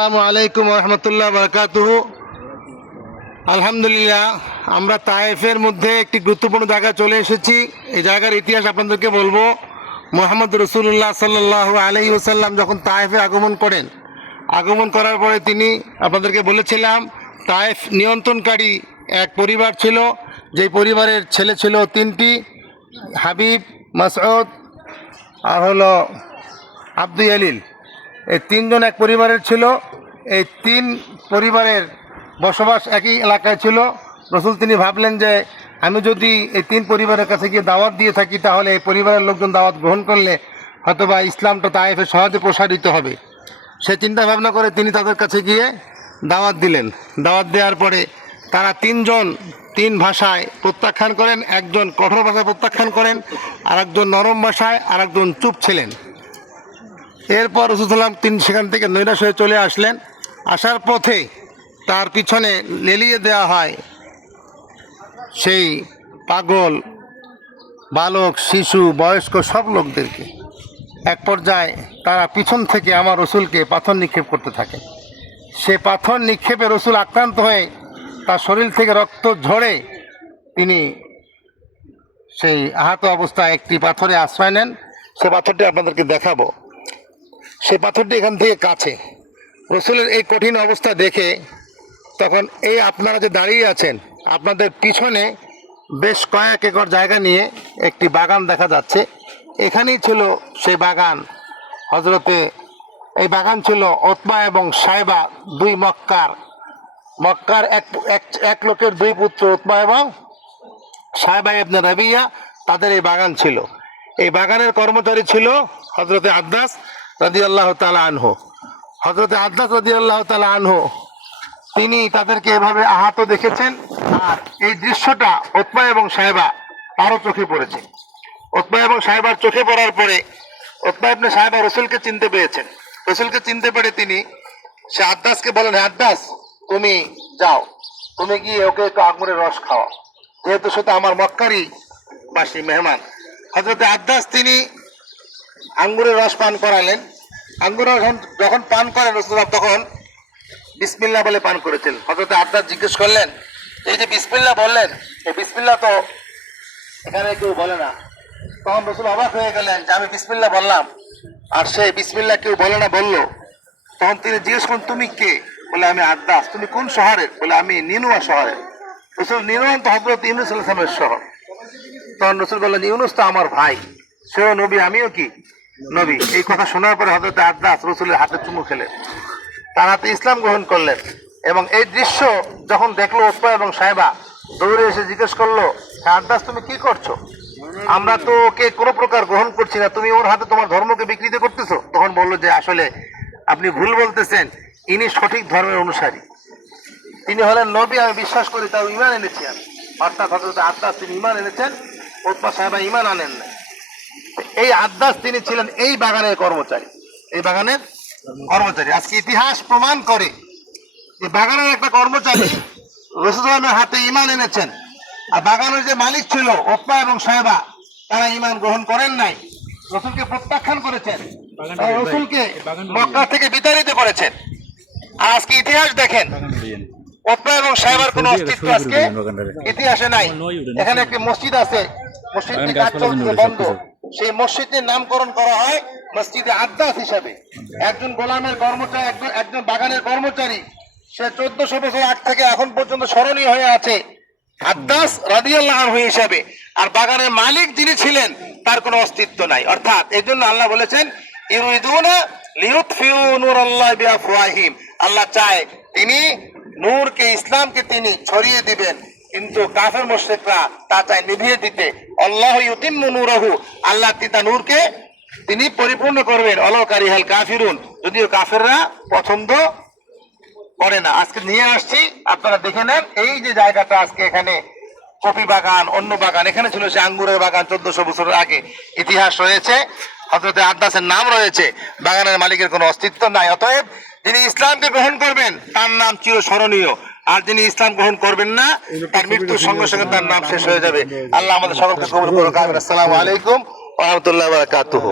আসসালামু আলাইকুম ওয়া রাহমাতুল্লাহি ওয়া বারাকাতুহু। আলহামদুলিল্লাহ, আমরা তায়েফের মধ্যে একটি গুরুত্বপূর্ণ জায়গায় চলে এসেছি। এই জায়গার ইতিহাস আপনাদেরকে বলবো। মুহাম্মদ রাসূলুল্লাহ সাল্লাল্লাহু আলাইহি ওয়াসাল্লাম যখন তায়েফে আগমন করার পরে তিনি, আপনাদেরকে বলেছিলাম, তায়েফ নিয়ন্ত্রণকারী এক পরিবার ছিল, যেই পরিবারের ছেলে ছিল তিনটি, হাবিব, মাসউদ আর হলো আব্দু ইয়ালিল। এই তিনজন এক পরিবারের ছিল। এই তিন পরিবারের বসবাস একই এলাকায় ছিল। রসুল তিনি ভাবলেন যে আমি যদি এই তিন পরিবারের কাছে গিয়ে দাওয়াত দিয়ে থাকি, তাহলে এই পরিবারের লোকজন দাওয়াত গ্রহণ করলে হয়তোবা ইসলামটা তায়েফে সহজে প্রসারিত হবে। সে চিন্তা ভাবনা করে তিনি তাদের কাছে গিয়ে দাওয়াত দিলেন। দাওয়াত দেওয়ার পরে তারা তিনজন তিন ভাষায় প্রত্যাখ্যান করেন। একজন কঠোর ভাষায় প্রত্যাখ্যান করেন, আর একজন নরম ভাষায়, আর একজন চুপ ছিলেন। এরপর রাসূলুল্লাহ তিনি সেখান থেকে নৈরাশ হয়ে চলে আসলেন। আসার পথে তার পিছনে লেলিয়ে দেওয়া হয় সেই পাগল, বালক, শিশু, বয়স্ক সব লোকদেরকে। এক পর্যায়ে তারা পিছন থেকে আমার রসুলকে পাথর নিক্ষেপ করতে থাকে। সে পাথর নিক্ষেপে রসুল আক্রান্ত হয়ে তার শরীর থেকে রক্ত ঝরে তিনি সেই আহত অবস্থায় একটি পাথরে আশ্রয় নেন। সে পাথরটি আপনাদেরকে দেখাবো। সেই পাথরটি এখান থেকে কাছে। রসুলের এই কঠিন অবস্থা দেখে তখন এই আপনারা যে দাঁড়িয়ে আছেন, আপনাদের পিছনে বেশ কয়েক একর জায়গা নিয়ে একটি বাগান দেখা যাচ্ছে। এখানেই ছিল সেই বাগান। এই বাগান ছিল উতবা এবং সাইবা, দুই মক্কার এক লোকের দুই পুত্র, উতবা এবং সাইবা ইবনে রাবিয়া, তাদের এই বাগান ছিল। এই বাগানের কর্মচারী ছিল হযরতে আব্বাস রাদিয়াল্লাহু তাআলা আনহু। হযরতে আব্বাস রাদিয়াল্লাহু তাআলা আনহু তিনি তাদেরকে এভাবে আহত দেখেছেন। আর এই দৃশ্যটা উতবা এবং সাইবা তারও চোখে পড়েছে। উতবা এবং সাইবার চোখে পড়ার পরে উতবা ইবনে সাইবা রসুলকে চিনতে পেরেছেন। রসুলকে চিনতে পেরে তিনি সে আব্বাসকে বলেন, আব্বাস, তুমি যাও, তুমি গিয়ে ওকে একটু আঙুরের রস খাওয়াও, যেহেতু সে তো আমার মক্কারই বাসী মেহমান। হযরতে আব্বাস তিনি আঙ্গুরের রস পান করালেন। আঙ্গুরের রস যখন পান করেন রাসূলুল্লাহ তখন বিসমিল্লাহ বলে পান করেছেন। হযরতে আব্বাস জিজ্ঞেস করলেন, এই যে বিসমিল্লাহ বললেন, এই বিসমিল্লাহ তো এখানে কেউ বলে না। তখন রাসূল অবাক হয়ে গেলেন যে আমি বিসমিল্লাহ বললাম আর সেই বিসমিল্লাহ কেউ বলে না বললো। তখন তিনি জিজ্ঞেস করেন, তুমি কে? বলে আমি আব্বাস। তুমি কোন শহরের? বলে আমি নিনুয়া শহরের। রাসূল, নিনুয়া তো হযরত ইউনূস আলাইহিস সালামের শহর। তখন রাসূল বললেন, ইউনূস তো আমার ভাই, সেও নবী, আমিও কি নবী। এই কথা শোনার পরে হযরত আব্বাস রাসূলের হাতে চুমু খেলেন, তার হাতে ইসলাম গ্রহণ করলেন। এবং এই দৃশ্য যখন দেখলো উতবা এবং সাইবা, দৌড়ে এসে জিজ্ঞেস করলো, আব্বাস তুমি কি করছো? আমরা তো ওকে কোনো প্রকার গ্রহণ করছি না, তুমি ওর হাতে তোমার ধর্মকে বিকৃত করতেছো। তখন বললো যে আসলে আপনি ভুল বলতেছেন, ইনি সঠিক ধর্মের অনুসারী, তিনি হলেন নবী, আমি বিশ্বাস করি, তাও ঈমান এনেছি আমি। অর্থাৎ হযরত আব্বাস তিনি ঈমান এনেছেন, উতবা সাইবা ঈমান আনেন না। এই আব্বাস তিনি ছিলেন এই বাগানের কর্মচারী, এই বাগানের কর্মচারী। আজকে ইতিহাস প্রমাণ করে এই বাগানের একটা কর্মচারী রাসূলুল্লাহর হাতে ঈমান এনেছেন। আর বাগানের যে মালিক ছিল উতবা এবং সাইবা, তারা ঈমান গ্রহণ করেন নাই, রাসূলকে প্রত্যাখ্যান করেছেন, রাসূলকে মক্কা থেকে বিতাড়িত করেছেন। আর আজকে ইতিহাস দেখেন, উতবা এবং সাইবার কোনো অস্তিত্ব আজকে ইতিহাসে নাই। এখানে একটি মসজিদ আছে, মসজিদটি কাজ চলছে বন্ধ। সেই মসজিদের নামকরণ করা হয় মসজিদে আব্বাস হিসাবে। একজন গোলামের কর্মচারী, একজন বাগানের কর্মচারী, সে 1400 বছর আগ থেকে এখন পর্যন্ত স্মরণীয় হয়ে আছে আব্বাস রাদিয়াল্লাহু আনহু হিসাবে। আর বাগানের মালিক যিনি ছিলেন তার কোনো অস্তিত্ব নাই। অর্থাৎ এই জন্য আল্লাহ বলেছেন, ইউরিদুনা লিয়ুতফিউ নূরাল্লাহি বিআফওয়াহিম। আল্লাহ চায় তিনি নূরকে, ইসলামকে তিনি ছড়িয়ে দিবেন, কিন্তু কাফের মুশরিকরা তা চায় নিভিয়ে দিতে। আল্লাহু ইউতিম্মু নূরাহু, আল্লাহ তার নূরকে তিনি পরিপূর্ণ করবেন। ওয়ালাউ কারিহাল কাফিরুন, যদিও কাফেররা পছন্দ করে না। আজকে নিয়ে আসছি, আপনারা দেখে নেন। এই যে জায়গাটা আজকে এখানে কফি বাগান, অন্য বাগান, এখানে ছিল সে আঙ্গুরের বাগান। 1400 বছরের আগে ইতিহাস রয়েছে, হযরতে আব্বাসের নাম রয়েছে, বাগানের মালিকের কোনো অস্তিত্ব নাই। অতএব যিনি ইসলামকে গ্রহণ করবেন তার নাম চিরস্মরণীয়, আর যিনি ইসলাম গ্রহণ করবেন না তার মৃত্যুর সঙ্গে সঙ্গে তার নাম শেষ হয়ে যাবে। আল্লাহ আমাদের সকলকে কবুল করুক। আসসালামু আলাইকুম ওয়া রাহমাতুল্লাহি ওয়া বারাকাতুহু।